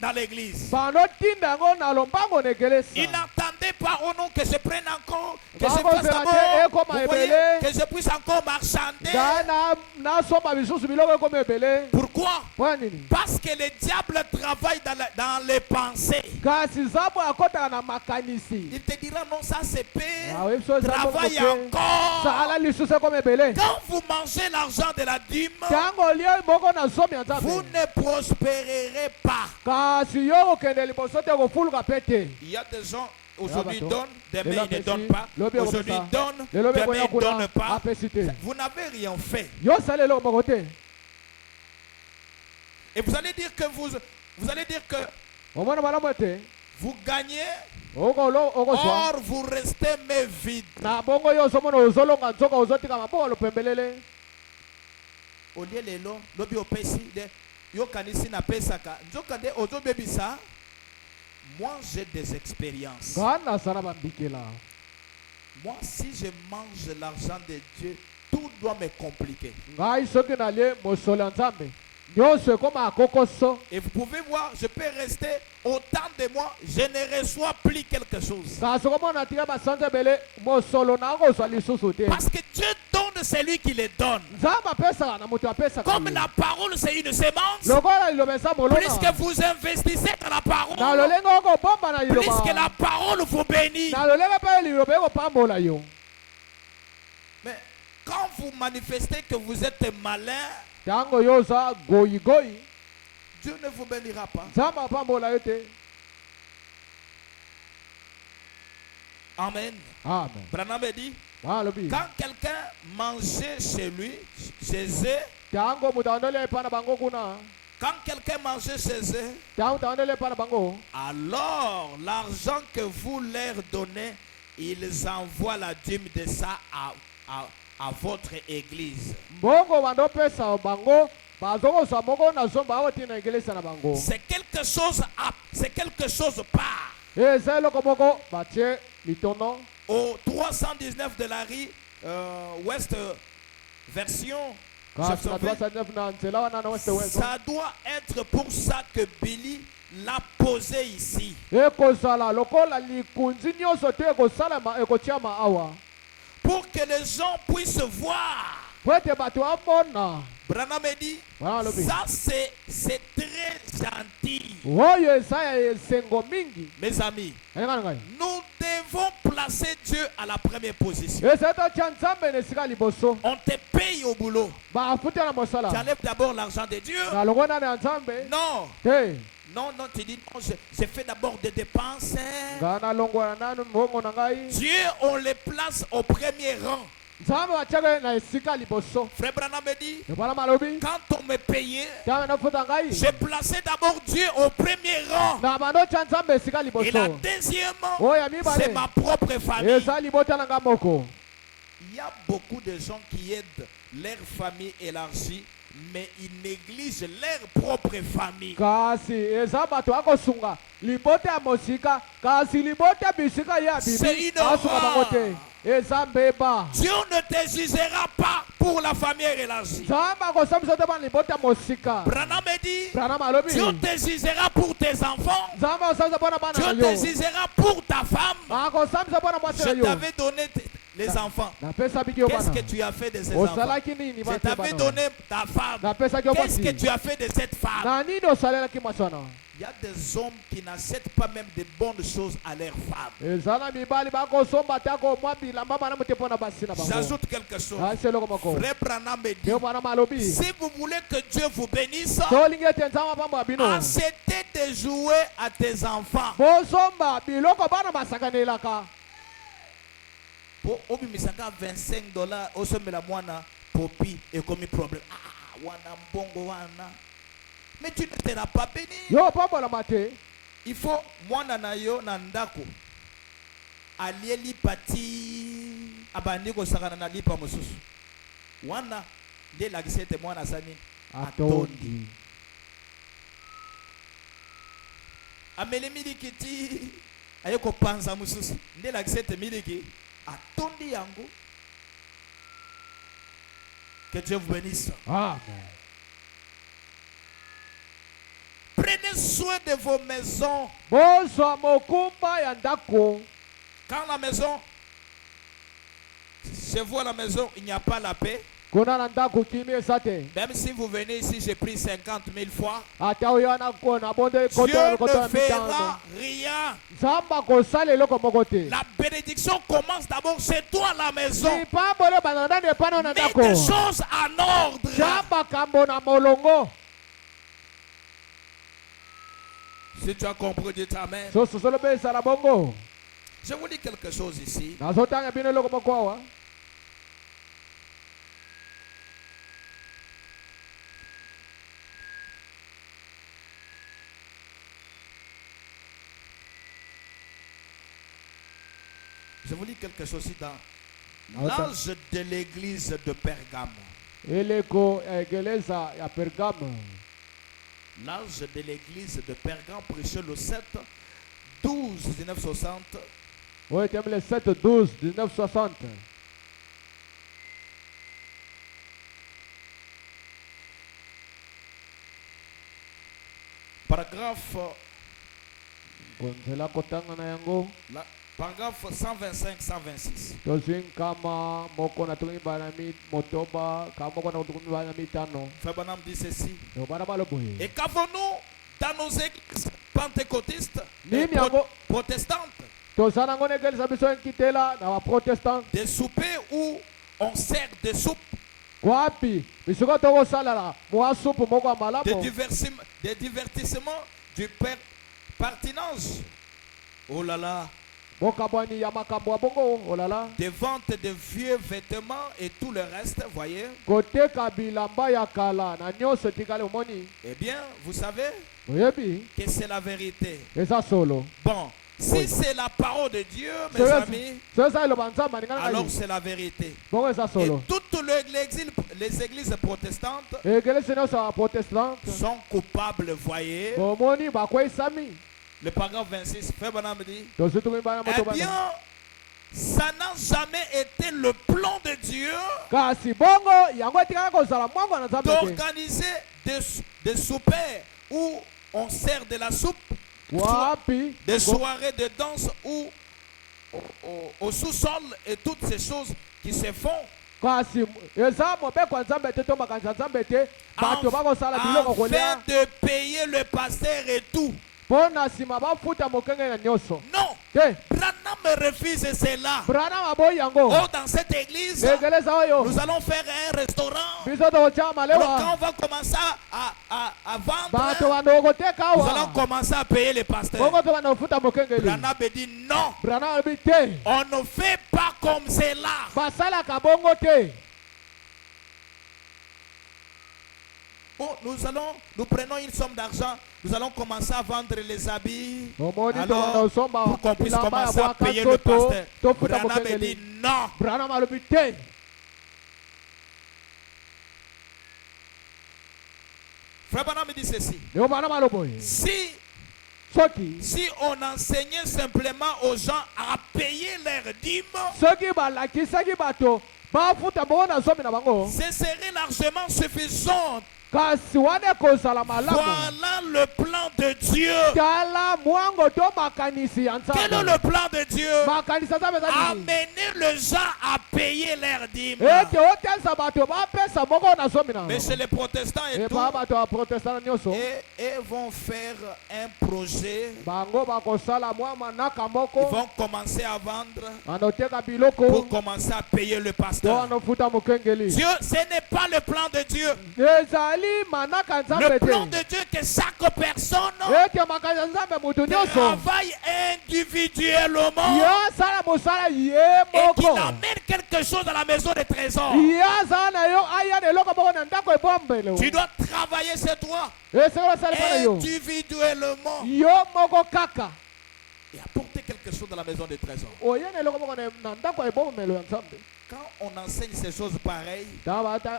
dans l'église. banotinda yango na lombango na egelesa Ils n'attendaient pas au nom que je prenne encore, que je Bango fasse zela te, d'abord, ekoma vous voyez, ebele. que je puisse encore marchander. ngai nasomba bisusu biloko ekomi ebele Pourquoi? mpo ya nini Parce que le diable travaille dans les pensées. kasi nzambo akotaka na makanisi Il te dira non, ça c'est peu. oyebi so eza Travaille moko te encore. sala lisusu ekomi ebele Quand vous mangez l'argent de la dîme, ntango olie moko na zomi ya nzambe vous ne prospérerez pas. kasi yo kokende liboso te kofuluka pe te Il y a des gens, aujourd'hui ils bato. donnent, demain Lelo ils ne apesi, donnent pas. lobi Aujourd'hui ekopesa. ils donnent, lelo demain bekoya ils ne kuna donnent pas. apesi te Vous n'avez rien fait. yo sala eloko moko te Et vous allez dire que omona malamu ete vous gagnez, okozwa or vous restez mais vide. na bongo yo ozomona ozolonga nzoka ozotika maboko lopembelele Au lieu lelo, lobi opesi de yo kanisi na pesaka. Nzoka de ozobebisa. Moi j'ai des expériences. ngai nazala bambikela Moi si je mange l'argent de Dieu, tout doit me compliquer. ngai soki nalie mosolo ya nzambe nyonso ekoma akokoso. Et vous pouvez voir, je peux rester autant de mois, je ne reçois plus quelque chose. kasi komona tika basanza ebele mosolo na kozwa lisusu te. Parce que Dieu donne celui qui les donne. nzambe apesaka na moto apesaka Comme ye. la parole c'est une semence, lokola liloba eza plus molona que vous investissez dans la na parole, lolenge okobomba na plus que liloba la parole vous bénit. na lolenge mpe liloba ekopambola yo. Mais quand vous manifestez que vous êtes malin, ntango yo oza goyigoyi Dieu ne vous bénira pas. nzambe apambola yo te. Amen. amen. Branham dit, alobi quand quelqu'un mangeait chez lui, chez eux, ntango moto andoli epa na bango kuna, quand quelqu'un mangeait chez eux, ntango moto andoli epa na bango, alors l'argent que vous leur donnez, ils envoient la dîme de ça à votre église. mbongo bandopesa bango bazokozwa moko na zomba aotina egelesa na bango. C'est quelque chose par. eza eloko moko batie litono Au 319 de la rue Ouest version, kasi na 379 na nzela wana na weste wezo ça doit être pour ça que Billy l'a posé ici. ekozala lokola likunzi nyonso te ekosalama ekotiama awa Pour que les gens puissent voir. po ete bato amona. Branham dit, Voilà, alobi ça c'est très gentil. oyo eza ya esengo mingi. Mes amis, engana ngai nous devons placer Dieu à la première position. eza totia nzambe na esika liboso. On te paye au boulot. bafuta na Tu mosala enlèves d'abord l'argent de Dieu. na longo nani ya nzambe Non, te non, tu dis non, je fais d'abord des dépenses. ngai nalongwa na nanu mbongo na ngai. Dieu, on les place au premier rang. nzambe batiaka na esika liboso. Frère Branham dit, ebala malobi quand on me payait, nzambe nafuta ngai j'ai placé d'abord Dieu au premier rang. na bandotia nzambe esika Et la liboso. deuxième, oyo ya c'est mibale ma propre famille. eza libota na ngai moko. Il y a beaucoup de gens qui aident leur famille élargie, mais ils négligent leur propre famille. kasi eza bato akosunga libota ya mosika kasi libota ya bisika ye ya C'est bibi une asunga bango horreur. te. eza mbeba. Dieu ne te jugera pas pour la famille élargie. nzambe akosambisa te bana libota ya mosika. Branham dit, Branham alobi Dieu te jugera pour tes enfants. nzambe akosambisa mpona bana na Dieu te yo. jugera pour ta femme. akosambisa mpona mwasi na Je yo. t'avais donné les enfants. napesa biki yo Qu'est-ce bana. que tu as fait de ces enfants? osalaki nini Je bana te t'avais bana. donné ta femme. napesaki yo Qu'est-ce que mwasi. tu as fait de cette femme? na nini osalelaki mwasi wana. Il y a des hommes qui n'achètent pas même de bonnes choses à leurs femmes. eza na mibali bakosomba te akomwa bilamba malamu te mpona basi na bango. J'ajoute quelque chose. asi eloko moko. Frère Branham dit, yo bana malobi si vous voulez que Dieu vous bénisse, tolingi ete nzambe apambola bino. achetez des jouets à tes enfants. bosomba biloko bana basakanelaka. Po obimisaka $25 osomela mwana popi ekomi problème. Wana mbongo wana. Mais tu ne seras pas béni. yo opambolama te. Il faut mwana na yo na ndako alieli pati abandi kosakana na lipa mosusu. Wana nde elakisi ete mwana asani atondi. ameli miliki ti aye kopanza mosusu nde elakisi ete miliki atondi yango. Que Dieu vous bénisse. amen. Prenez soin de vos maisons. bozwa mokumba ya ndako. Quand la maison, chez vous à la maison, il n'y a pas la paix. kuna na ndako kimi eza te. Même si vous venez ici, j'ai pris 50 000 fois. ata oyo wana kona bonde Dieu koto ne ya fera mitano. rien. nzambe akosala eloko moko te. La bénédiction commence d'abord chez toi à la maison. lipambole bana ndani epana na Mets ndako. des choses en ordre. nzambe akambo na molongo. Si tu as compris, dis amen. sososolo mpe ezala bongo. Je vous dis quelque chose ici. nazotanga bino eloko moko awa. Je vous dis quelque chose ici dans l'âge de l'église de Pergame. eleko ya egeleza ya Pergame. L'âge de l'église de Pergame prêché le 7 12 1960. oyo etemi le 7/12 1960. paragraphe, konzela kotanga na yango paragraphe 125-126. tozwi nkama moko na tukumi bana motoba kama moko na tukumi bana mitano. Frère Branham dit ceci. yo bana baloboye Et qu'avons-nous dans nos églises pentecôtistes et Nini yango protestantes tozana ngo na eglise biso nkitela na baprotestant des soupers où on sert des soupes, wapi bisiko tokosalela mwa supu moko ya des malamu divertissements du partinage. Oh là là. mokabwani ya makambo ya bongo olala Des ventes de vieux vêtements et tout le reste, voyez. koteka bilamba ya kala na nyonso etikali omoni. Eh bien, vous savez oyebi que c'est la vérité. eza solo Bon, si Oui. c'est la parole de Dieu, mes amis, so eza eloba nzambe alingana alors ngai c'est la vérité. bongo eza Et solo. toutes les églises protestantes eglise nyonso ya protestant sont coupables, voyez. bomoni bakweyisami Le paragraphe 26, Frère Branham dit, tozwi tukumi bana eh moto bien, bana ça n'a jamais été le plan de Dieu kasi bongo yango etikaka kozala mwango na nzambe te d'organiser des soupers où on sert de la soupe, wapi des soirées de danse où au sous-sol et toutes ces choses qui se font kasi eza mobeko ya nzambe te to makanisi ya nzambe te bato bakosala biloko kolia afin de payer le pasteur et tout. mpo na nsima bafuta mokenge na nyonso Non, te. Branham refuse cela. Branham aboyi yango Oh, dans cette église, eglise oyo nous allons faire un restaurant. biso tokotia Donc, quand malewa on va commencer à bato vendre, bando koteka nous allons awa commencer à payer les pasteurs. bongo to bando kofuta mokengeli. Branham dit non, Branham alobi te on ne fait pas comme cela. basalaka bongo te. Oh, nous prenons une somme d'argent, nous allons commencer à vendre les habits. omoni Alors, tobanda osomba pour qu'on puisse bilamba ya commencer à bwaka payer le nzoto pasteur. tofuta Branham dit mokengeli. non. Branham alobi te Frère Branham dit ceci. yo Branham aloboye soki Si on enseignait simplement aux gens à payer leurs dîmes, soki balakisaki bato bafuta bongo na zomi na bango ce serait largement suffisant. kasi wana ekozala malamu. Voilà le plan de Dieu. tala mwango to makanisi ya Quel est nzambe. le plan de Dieu? makanisi ya nzambe eza nini? Amener les gens à payer leurs dîmes. ete otelisa bato bapesa moko na zomi na Mais chez les protestants et tout, epa bato ya protestant na nyonso et vont faire un projet. bango bakosala mwa manaka Ils moko vont commencer à vendre banoteka pour biloko commencer à payer le to pasteur. banofuta mokengeli. Dieu, ce n'est pas le plan de Dieu. ezali manaka ya Le nzambe plan te de Dieu que chaque personne ete makanisi ya nzambe motu nyonso travaille individuellement ye asala mosala ye et qu'il moko amène quelque chose à la maison des trésors. ye azala na yo aya na eloko moko na ndako ebombelo Tu dois travailler chez toi esengeli osala mpo na yo individuellement yo moko kaka et apporter quelque chose dans la maison des trésors. oye na eloko moko na ndako ebombelo ya nzambe. Quand on enseigne ces choses pareilles,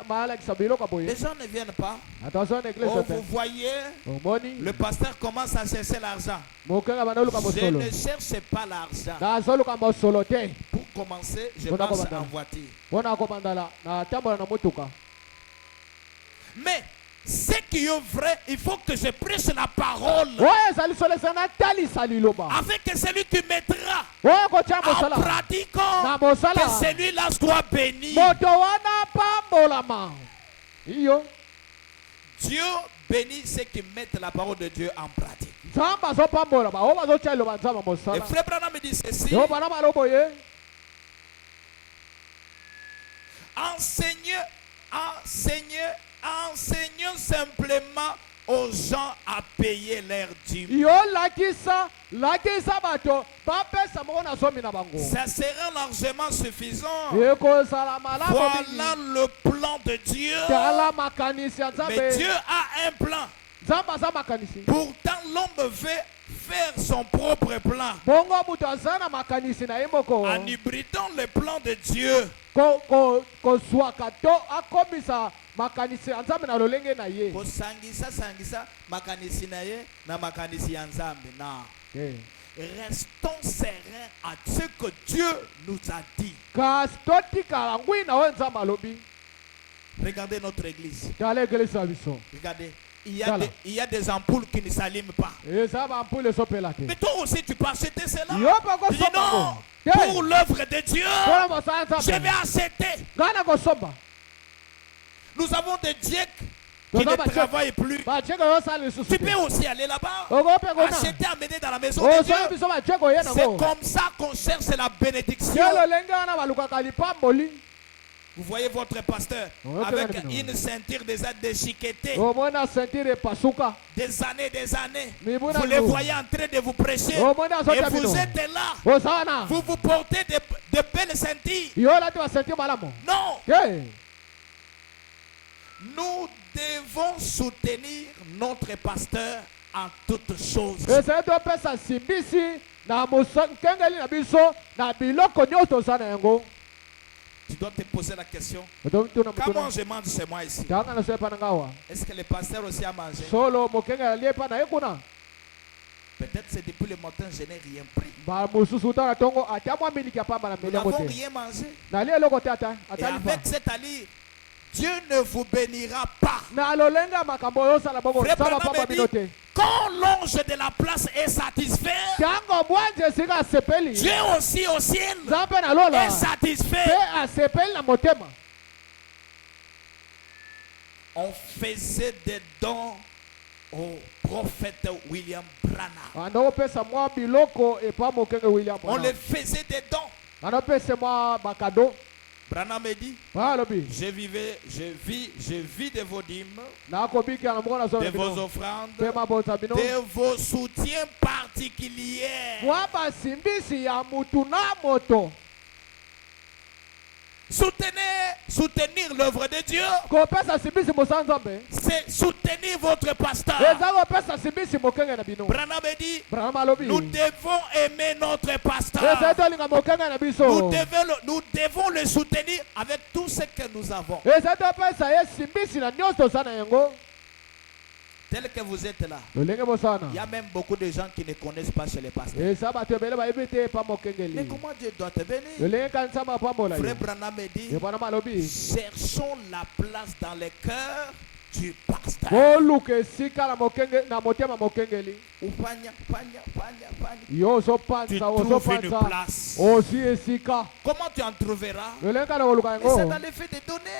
balakisa biloko les boye gens ne viennent pas. attention na Oh, eglise te vous voyez, omoni le pasteur commence à chercher l'argent. mokenga bandoluka Je mosolo ne cherche pas l'argent. nazoluka mosolo te Pour commencer, je Bon, marche d'accord, en voiture. mpona kobandala natambola na motuka. Mais ce qui est vrai, il faut que je prêche la parole. oyo ezali solo eza natalisa liloba Afin que celui qui mettra oyo kotia en mosala pratiquant, na mosala que celui-là soit béni. moto wana pambolama iyo Dieu bénit ceux qui mettent la parole de Dieu en pratique. nzambe azopambola baoyo bazotia liloba nzambe Et mosala frère Branham me dit ceci. yo bana baloboye Enseignez simplement aux gens à payer leurs dîmes. yo lakisa bato bapesa moko na zomi na bango Ça sera largement suffisant. ekozala malamu Voilà mingi. le plan de Dieu. tala makanisi ya Mais nzambe Dieu a un plan. nzambe aza makanisi Pourtant, l'homme veut faire son propre plan. bongo moto aza na makanisi na ye moko En hybridant le plan de Dieu. kozwaka to akomisa makanisi ya nzambe na lolenge na ye. Sangisa makanisi na ye na makanisi ya Nzambe. Non. Restons sereins à ce que Dieu nous a dit. kasi totikala ngwi na oyo nzambe alobi. Regardez notre église. tala eglise ya biso Regardez. il y a des ampoules qui ne s'allument pas. eza bampule ezopela te Mais toi aussi, tu peux acheter cela. yo mpe Tu dis okosomba non, ngo pour l'œuvre de Dieu, mpona mosala je nzambe vais acheter. ngai nakosomba Nous avons des dièques qui ne travaillent plus. bacheko yosala lisusu Tu te peux aussi aller là-bas, okope kona acheter, amener dans la maison de Dieu. osala biso bacheko ye C'est nango comme ça qu'on cherche la bénédiction. ye lolenge wana balukaka lipamboli Vous voyez votre pasteur Oui, avec oui. une ceinture déjà déchiquetée, omona sentire epasuka des années. Mais bon, Vous les nous. voyez en train de vous prêcher. omona Et azota vous bino êtes là. oza wana Vous vous portez de belles ceintures. yo olati basentire malamu Non. ye Nous devons soutenir notre pasteur en toutes choses. ezali topesa simbisi na nkengeli na biso na biloko nyonso toza na yango Tu dois te poser la question. otomtuna Comment je mange chez moi ici? tanga na so epa na nga awa Est-ce que le pasteur aussi a mangé? solo mokengeli alie epa na ye kuna Peut-être c'est depuis le matin, je n'ai rien pris. bamosusu ta na ntongo atia mwa miliki apamba na Nous meli yango n'avons te rien mangé. nalie eloko te ata Et ata lipa avec cet allié, Dieu ne vous bénira pas. na lolenge ya makambo oyo osala bongo Frère nzambe Branham apamba bino dit, te quand l'ange de la place est satisfait, ntango mwanzi esika asepeli Dieu aussi au ciel nzambe na lola est satisfait. mpe asepeli na motema On faisait des dons au prophète William Branham. anda kopesa mwa biloko epa mokenge William On Branham. les faisait des dons. anda opesa mwa bakado Branham me dit, balobi je vis de vos dîmes, nakobikela na moko na de zona vos bino offrandes, mpe mabota bino de vos soutiens particuliers. mwa basimbisi ya mutu na moto Soutenir l'œuvre de Dieu, kopesa simbisi mosala nzambe c'est soutenir votre pasteur. eza kopesa simbisi mokenge na bino Branham me dit, Branham alobi nous devons aimer notre pasteur. ezali tolinga mokenge na Nous biso devons le soutenir avec tout ce que nous avons. ezali topesa ye simbisi na nyonso toza na yango Tel que vous êtes là, lolenge il y mosana a même beaucoup de gens qui ne connaissent pas chez les pasteurs. eza bato ebele bayebi te epa Mais mokengeli comment Dieu doit te bénir? lolenge ka nzambe apambola yo Frère Branham me dit, ebwana malobi cherchons la place dans le cœur du pasteur. koluka esika na motema mokengeli Panya. yo Tu ozopanza trouves une ozopanza place. osi esika Comment tu en trouveras? lolenge na koluka Et c'est yango dans le fait de donner.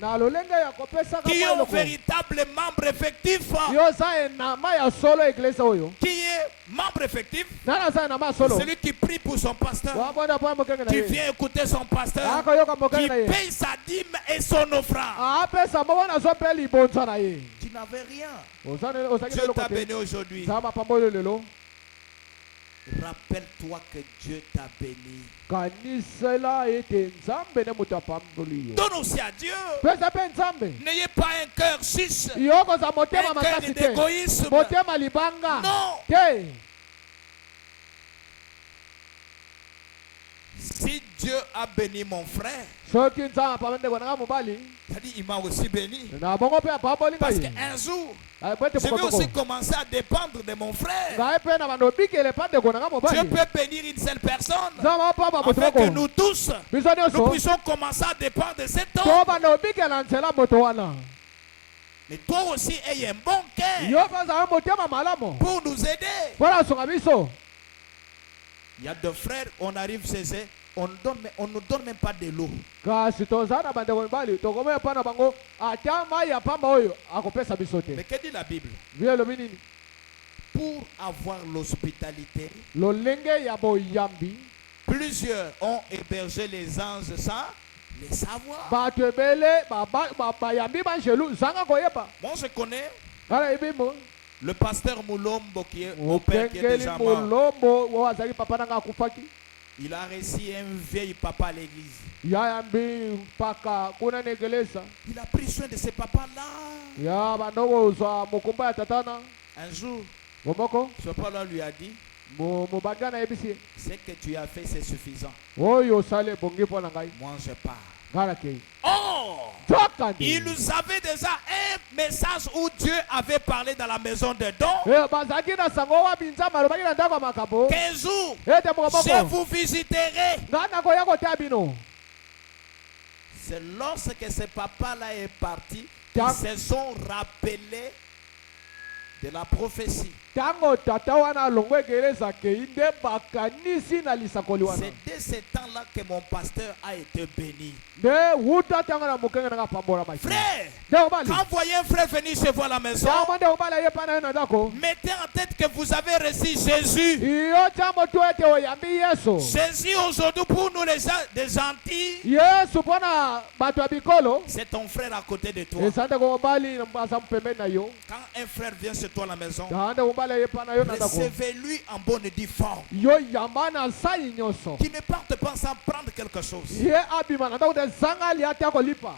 na lolenge ya kopesaka Qui est mwa un eloko véritable membre effectif? yo oza enama ya solo eglise oyo Qui est membre effectif? nani aza enama ya solo Celui qui prie pour son pasteur. wabona mpo ya mokenge na Qui ye vient écouter son pasteur. akoyoka Qui mokenge na ye paye sa dîme et son offrande. apesa moko nazo mpe libonza na ye Tu n'avais rien. ozaki Dieu eloko t'a te béni aujourd'hui. nzambe apamboli lelo Rappelle-toi que Dieu t'a béni. kanisela ete nzambe ne moto apamboli yo Donne aussi à Dieu. pesa mpe nzambe N'ayez pas un cœur chiche. yo kozwa motema Un cœur makasi te d'égoïsme. motema libanga Non. te Si Dieu a béni mon frère, soki nzambe apamba ndeko nanga mobali c'est-à-dire il m'a aussi béni. na bongo mpe apamboli Parce ngai qu'un jour, po ete je vais mokotoko aussi commencer à dépendre de mon frère. ngai mpe na bando obikele mpa ndeko nanga Dieu mobali peut bénir une seule personne nzambe apamba moto afin que moko nous tous, biso nous nyonso puissions commencer à dépendre de cet homme. to bando obikela nzela moto wana Mais toi aussi, ayez un bon cœur yo mpe ozala motema malamu pour nous aider. mpo na sunga biso Il y a deux frères, on arrive chez eux, on ne donne même pas de l'eau. kasi toza na bandeko mibali tokomaya mpa na bango atia mai ya pamba oyo akopesa biso te Mais que dit la Bible? vi elobi nini Pour avoir l'hospitalité, lolenge ya boyambi plusieurs ont hébergé les anges sans le savoir. bato ebele bayambi banjelu zanga koyeba Moi, je connais kala ebimo le pasteur Moulombo qui est mon père qui est okengeli déjà mort. molombo oyo azali papa nanga akufaki Il a reçu un vieil papa à l'église. yayambi mpaka kuna na egelesa Il a pris soin de ce papa-là. ya bandoko ozwa mokumba ya tatana Un jour, bomoko ce papa-là lui a dit, mobangi anayebisi ye ce que tu as fait, c'est suffisant. oyo osali ebongi mpo na ngai Moi, je pars. ngai nakei Oh! tokandi Il nous avait déjà un message où Dieu avait parlé dans la maison de dons. bazalaki na sango wapi nzambe alobaki na ndako ya makambo Qu'un jour, ete je mokomoko vous visiterai. ngai nakoya kotea bino C'est lorsque ce papa-là est parti Tiens. qu'ils se sont rappelés de la prophétie. Tango tata wana alongwe ekeleza kei nde bakanisi na lisakoli wana. C'est dès ce temps-là que mon pasteur a été béni. Nde wuta tango na mukenge na pambola mai. Frère, Nde obali. quand vous voyez un frère venir chez vous à la maison, Tango nde obala ye pana na ndako. mettez en tête que vous avez reçu Jésus. Iyo tambo tuete oyambi Yesu. Jésus aujourd'hui pour nous les gens des gentils, Yesu pona bato ya bikolo. c'est ton frère à côté de toi. Esante ko obali mbasa mpembe na yo. Quand un frère vient chez toi à la maison, Tande obala ye pana yo na ndako. recevez-lui en bonne et due forme. Yo yambana sai nyoso. Qui ne parte pas sans prendre quelque chose. Ye abima na ndako de zanga li ata ko lipa.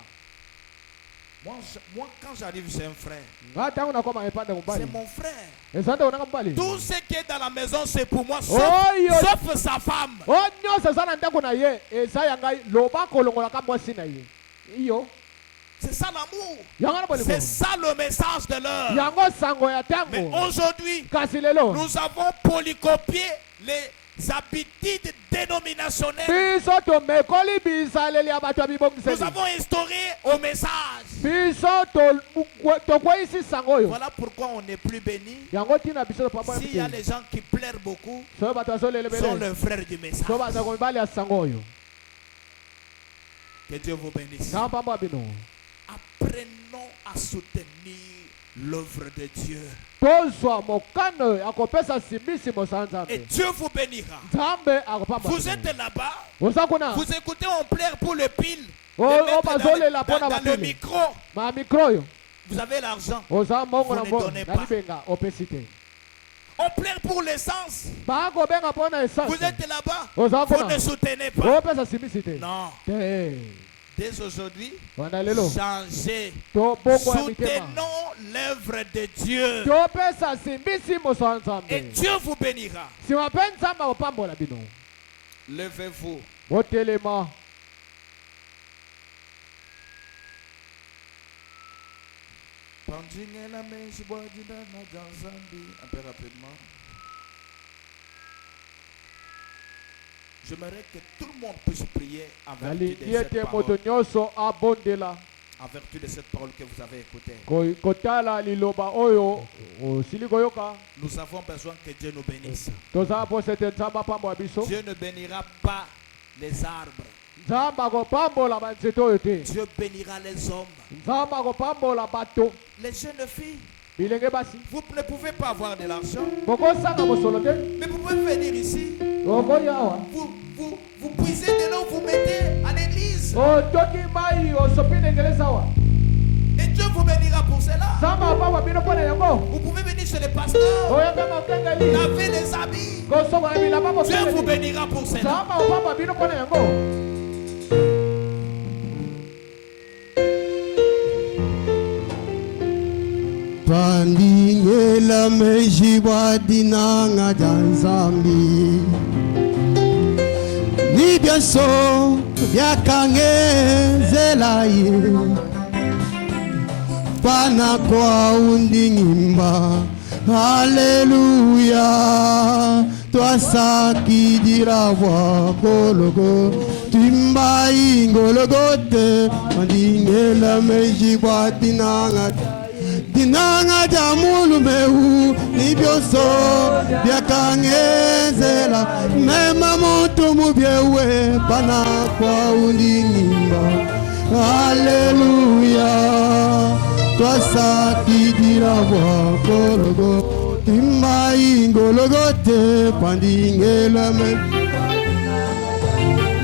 Moi, quand j'arrive chez un frère, Nga tango na koma epande c'est mbali. mon frère. Esante onaka mbali. Tout ce qui est dans la maison, c'est pour moi, Oh, yo. sauf sa femme. O nyonso eza na ndako na ye eza ya ngai loba kolongolaka mwasi na ye. Iyo. C'est ça l'amour. Yango na bolingo. C'est ça le message de l'heure. Yango sango ya Mais tango. aujourd'hui, Kasi lelo. nous avons polycopié les habitudes dénominationnelles. Biso tomekoli bisaleli ya bato ya Nous bibongiseli. avons instauré au message. Biso tokweyisi sango oyo. Voilà pourquoi on n'est plus béni. Yango tina biso papa. S'il y a des gens qui pleurent beaucoup, So bato azolele sont bele. le frère du message. So bato komibali ya sango oyo. Que Dieu vous bénisse. Kama pamba bino. Apprenons à soutenir l'œuvre de Dieu. Tozwa mokano ya kopesa simbisi mosanza Et nzambe. Dieu vous bénira. Nzambe akopamba. Vous êtes là-bas, Oza kuna. vous écoutez, on pleure pour le pile. Oh, De oh, mettre bazole la dans pona le bapile. micro. Ma micro yo. Vous avez l'argent. Oza mongo Vous na ne mbongo. donnez Na pas. libenga opesite. On pleure pour l'essence. Bako benga pona essence. Vous êtes là-bas, Oza vous kuna. ne soutenez pas. Opesa simbisi te. Non. Te. Dès aujourd'hui, Wana lelo. changez. To bongo ya mitema. Soutenons l'œuvre de Dieu. Topesa simbisi mosanza Et nzambe. Dieu vous bénira. Si mapenzi nzambe akopambola bino. Levez-vous. Botelema. Un peu rapidement. J'aimerais que tout le monde puisse prier en vertu de Nalingi ete cette moto parole. nyonso abondela. En vertu de cette parole que vous avez écoutée. Kotala liloba oyo osili koyoka. Nous avons besoin que Dieu nous bénisse. Toza po sete nzambe apambola biso. Dieu ne bénira pas les arbres. Nzambe akopambola banzete oyo te. Dieu bénira les hommes. Nzambe akopambola bato. Les jeunes filles, Bilenge basi. vous ne pouvez pas avoir de l'argent. Bokosanga mosolo te. Mais vous pouvez venir ici. Okoya awa. Vous puisez de l'eau, vous mettez à l'église. Otoki mai osopi ndengele sawa. Et Dieu vous bénira pour cela. Nzambe apambola bino mpona yango. Vous pouvez venir chez le pasteur. Oyaka mokengeli. Lavez les habits. Kosokola bilamba Dieu vous mokengeli. bénira pour cela. Nzambe akopambola bino mpona yango. Pandingela mejiwa dinanga janzambi Ni biaso yakangezela ye Pana kwa undingimba Haleluya Twasakidira wa kologo Timba ingologote Pandingela mejiwa dinanga Dinanga jamulu mehu nibyoso byakangezela mema mutu mubyewe pana kwa undingimba Haleluya twasakidira wakorogo timba ingologote pandingela me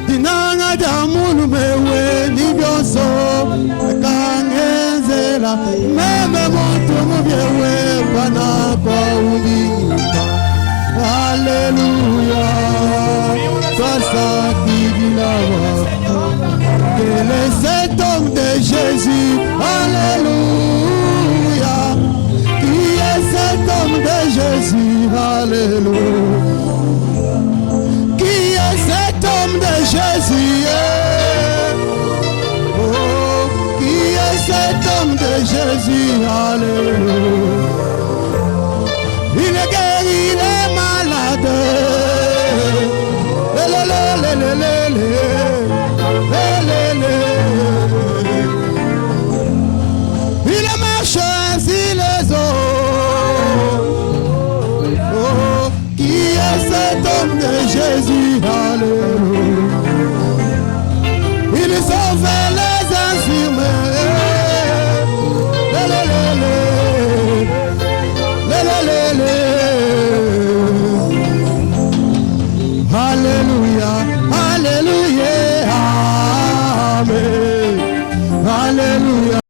Dinanga jamulu mewe nibyoso byakangezela meme mutu mubyewe pana kwa undingimba Haleluya twasakidira Quel est cet homme de Jésus? Alléluia. Qui est cet homme de Jésus? Alléluia. Qui est cet homme de Jésus? Oh, qui est cet homme de Jésus? Alléluia. Il est guéri, il est malade. Il a marché sur les eaux. sauver les infirmes. Alléluia, alléluia, amen. Alléluia.